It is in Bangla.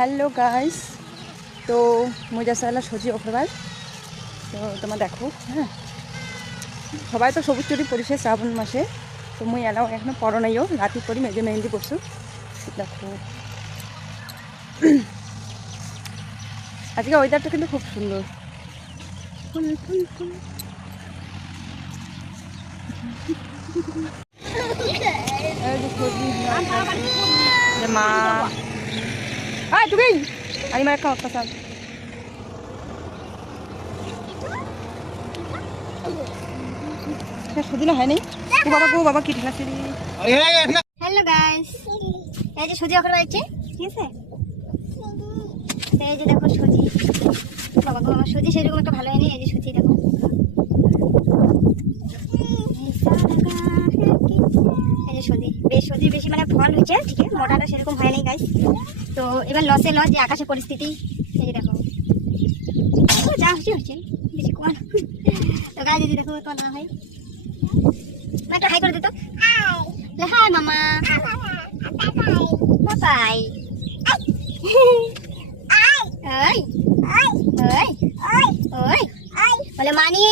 হ্যালো গাইস, তো মই যাচ্ছি হলো সজি অফরবার। তো তোমার দেখো, হ্যাঁ সবাই তো সবুজ চুরি পরিছে শ্রাবণ মাসে, তো মই এলাও এখনো পড়ো নাইও, রাতি পরি মেজে মেহেন্দি করছো। দেখো আজকে ওয়েদারটা কিন্তু খুব সুন্দর। ফুল ফুল ফুল মা তুমি আমি মার একটা অত্যাচার সুদিনা হয়নি। ও বাবা কি ঠেলা ছিড়ি। হ্যালো গাইস, এই যে সুজি অফার হয়েছে, ঠিক আছে? এই যে দেখো সুজি, বাবা গো আমার সুজি সেরকম একটা ভালো হয়নি। এই যে সুজি দেখো, এই যে সুজি সুজি বেশি মানে ফল হয়েছে, ঠিক আছে, মোটাটা সেরকম হয়নি গাইস। তো এবার লসে লস, যে আকাশের পরিস্থিতি, এই যে দেখো যা হচ্ছে হচ্ছে বেশি কম। তো গাছ যদি দেখো তো না হয়, একটা হাই করে দিত। হাই মামা, বাবাই ওই ওই ওই বলে মানি